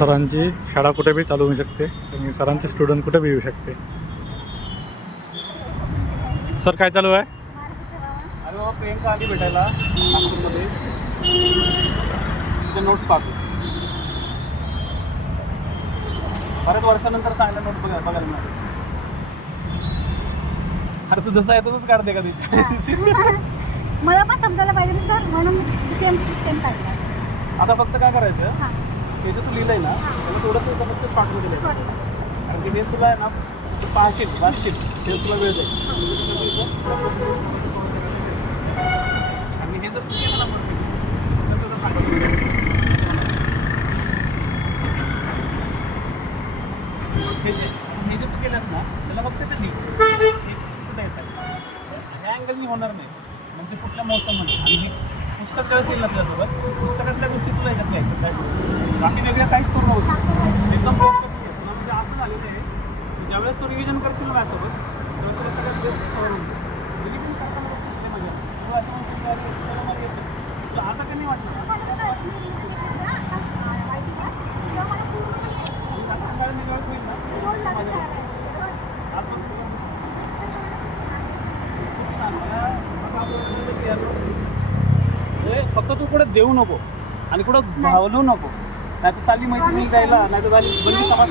सरांची शाळा कुठे बी चालू होऊ शकते आणि सरांचे स्टुडंट कुठे बी येऊ शकते. सर काय चालू आहे? अरे बाबा प्रियंका आली भेटायला. नागपूरमध्ये. तिचे नोट्स पाहतो. बऱ्याच वर्षानंतर चांगल्या नोट बघा बघायला मिळाले. अरे तू जसं आहे तसंच काढते का तिच्या मला पण समजायला पाहिजे म्हणून सेम सिस्टम काढला आता फक्त काय करायचं? हे जे तू लिहिलंय ना त्याला थोडं तू फक्त पाठवून दिलं. कारण की हे तुला आहे ना तू पाहशील वाचशील ते तुला वेळ जाईल आणि हे जर तू केलं ना तर पाठवून हे जे हे जे तू केलंस ना त्याला फक्त ते लिह. हे कुठे येतात ह्या अँगलनी होणार नाही. म्हणजे कुठल्या मौसममध्ये. आणि हे पुस्तक येईल ना तुझ्यासोबत? पुस्तकातल्या गोष्टी तुला येतात नाही काय बाकी वेगळ्या काहीच करू नको एकदम best करून घे. तुला म्हणजे असं झालेलं आहे की ज्यावेळेस तू रिव्हिजन करशील माझ्यासोबत तेव्हा तुला सगळ्यात बेस्ट कवर होईल. रिव्हिजन करताना मजा तू असं चला मला येतं. तुला आता का नाही वाटलं. यार, हे फक्त तू कुठे देऊ नको आणि कुठं घावलू नको. नाही तर चालली मैत्रिणी जायला नाही तर झाली बंदी समाज